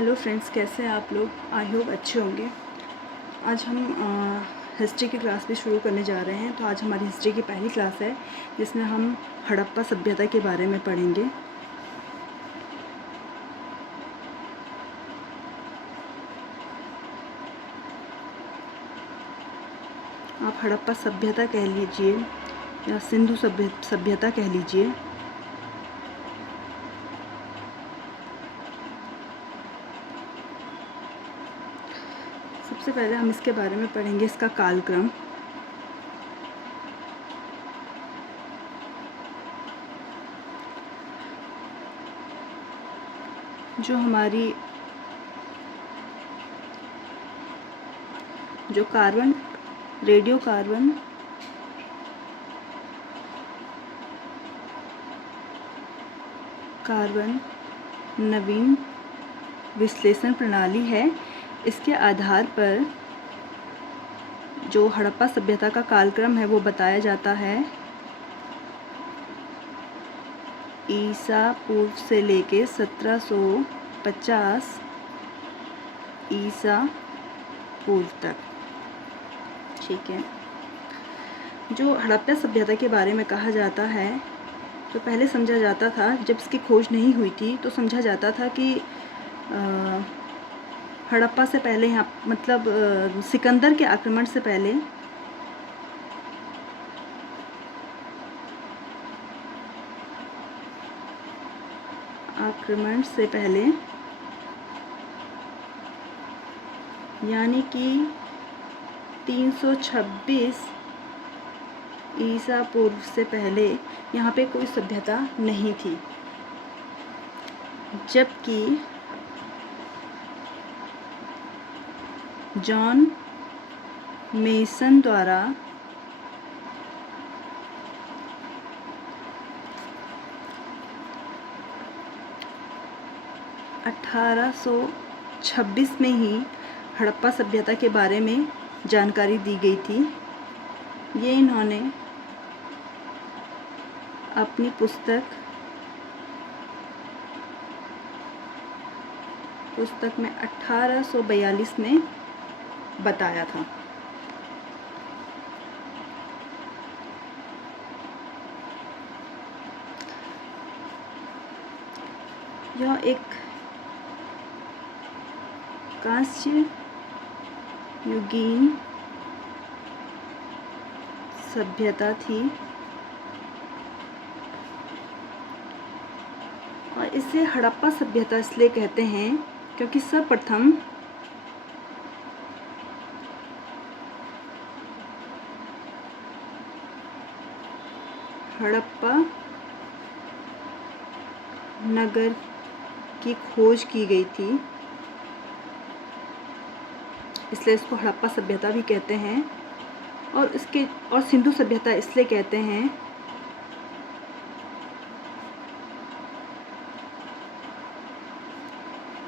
Hello friends, कैसे हैं आप लोग। आई होप अच्छे होंगे। आज हम हिस्ट्री की क्लास भी शुरू करने जा रहे हैं। तो आज हमारी हिस्ट्री की पहली क्लास है जिसमें हम हड़प्पा सभ्यता के बारे में पढ़ेंगे। आप हड़प्पा सभ्यता कह लीजिए या सिंधु सभ्यता कह लीजिए। सबसे पहले हम इसके बारे में पढ़ेंगे, इसका कालक्रम। जो हमारी रेडियो कार्बन नवीन विश्लेषण प्रणाली है, इसके आधार पर जो हड़प्पा सभ्यता का कालक्रम है वो बताया जाता है ईसा पूर्व से लेके 1750 ईसा पूर्व तक। ठीक है। जो हड़प्पा सभ्यता के बारे में कहा जाता है, तो पहले समझा जाता था, जब इसकी खोज नहीं हुई थी तो समझा जाता था कि हड़प्पा से पहले यहाँ मतलब सिकंदर के आक्रमण से पहले यानी कि 326 ईसा पूर्व से पहले यहाँ पे कोई सभ्यता नहीं थी, जबकि जॉन मेसन द्वारा 1826 में ही हड़प्पा सभ्यता के बारे में जानकारी दी गई थी। ये इन्होंने अपनी पुस्तक में 1842 में बताया था। यह एक कांस्य युगीन सभ्यता थी और इसे हड़प्पा सभ्यता इसलिए कहते हैं क्योंकि सर्वप्रथम हड़प्पा नगर की खोज की गई थी, इसलिए इसको हड़प्पा सभ्यता भी कहते हैं। और सिंधु सभ्यता इसलिए कहते हैं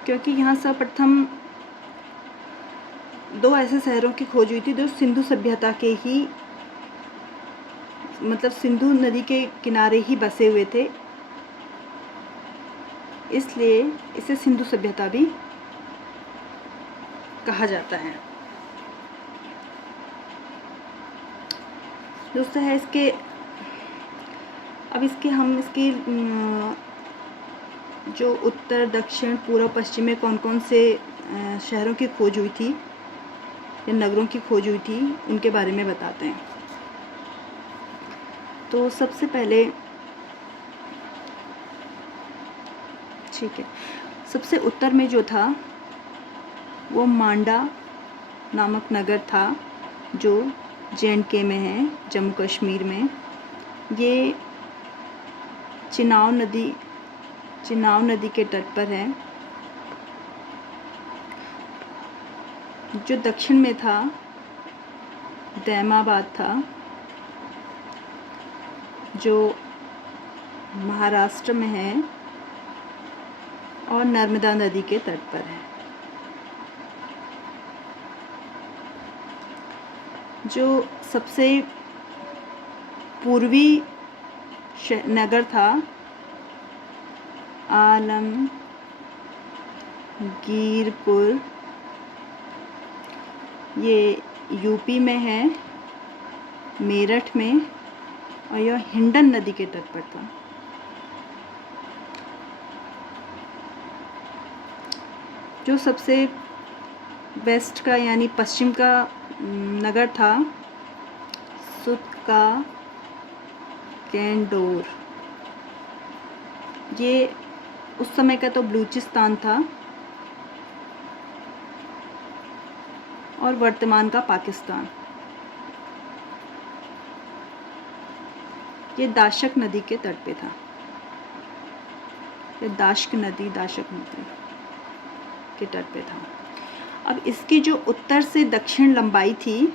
क्योंकि यहाँ सर्वप्रथम 2 ऐसे शहरों की खोज हुई थी जो सिंधु सभ्यता के ही मतलब सिंधु नदी के किनारे ही बसे हुए थे, इसलिए इसे सिंधु सभ्यता भी कहा जाता है। दोस्तों है हम इसकी जो उत्तर दक्षिण पूर्व पश्चिम में कौन कौन से शहरों की खोज हुई थी या नगरों की खोज हुई थी उनके बारे में बताते हैं। तो सबसे पहले सबसे उत्तर में जो था वो मांडा नामक नगर था, जो JNK में है, जम्मू कश्मीर में। ये चिनाब नदी के तट पर है। जो दक्षिण में था दैमाबाद था, जो महाराष्ट्र में है और नर्मदा नदी के तट पर है। जो सबसे पूर्वी नगर था गीरपुर, ये यूपी में है, मेरठ में, और यह हिंडन नदी के तट पर था। जो सबसे वेस्ट का यानी पश्चिम का नगर था, सुत का कैंडोर। ये उस समय का तो बलूचिस्तान था और वर्तमान का पाकिस्तान। ये दाशक नदी के तट पे था। ये दाशक नदी के तट पे था। अब इसकी जो उत्तर से दक्षिण लंबाई थी,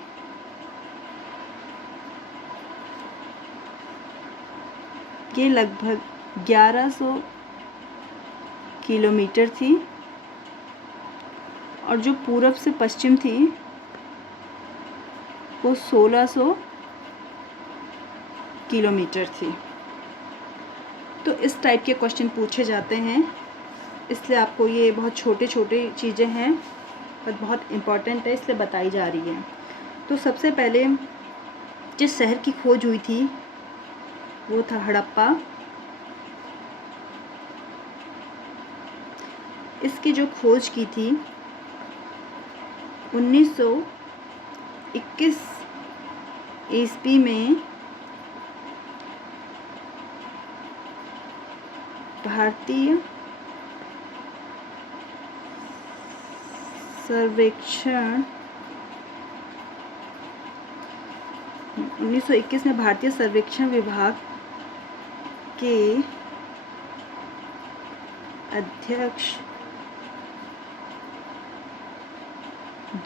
ये लगभग 1100 किलोमीटर थी, और जो पूरब से पश्चिम थी वो 1600 किलोमीटर थी। तो इस टाइप के क्वेश्चन पूछे जाते हैं, इसलिए आपको ये बहुत छोटे छोटे चीज़ें हैं पर बहुत इम्पॉर्टेंट है, इसलिए बताई जा रही है। तो सबसे पहले जिस शहर की खोज हुई थी वो था हड़प्पा। इसकी जो खोज की थी 1921 ईस्वी में भारतीय सर्वेक्षण 1921 में भारतीय सर्वेक्षण विभाग के अध्यक्ष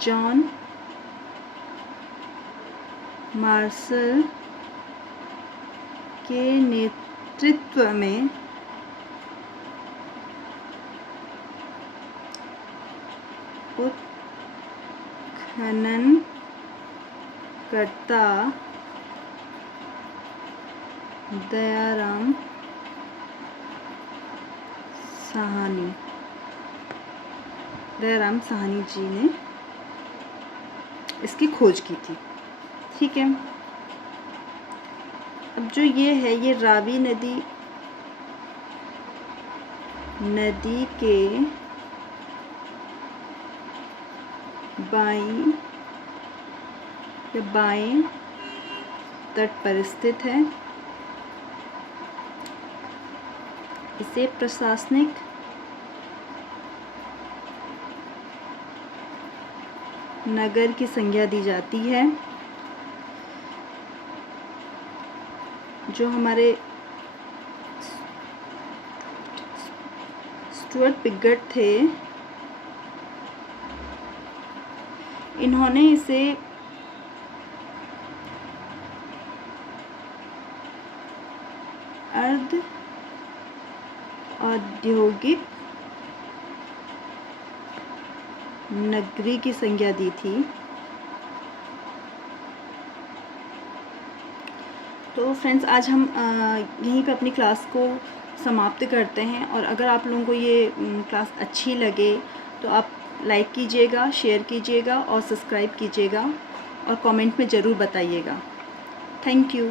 जॉन मार्शल के नेतृत्व में उत्खननकर्ता दयाराम साहनी जी ने इसकी खोज की थी। ठीक है, अब जो ये है, ये रावी नदी के बाएं तट पर स्थित है। इसे प्रशासनिक नगर की संज्ञा दी जाती है। जो हमारे स्टुअर्ट पिगट थे, इन्होंने इसे अर्ध औद्योगिक नगरी की संज्ञा दी थी। तो फ्रेंड्स, आज हम यहीं पे अपनी क्लास को समाप्त करते हैं, और अगर आप लोगों को ये क्लास अच्छी लगे तो आप लाइक कीजिएगा, शेयर कीजिएगा और सब्सक्राइब कीजिएगा, और कमेंट में ज़रूर बताइएगा। Thank you.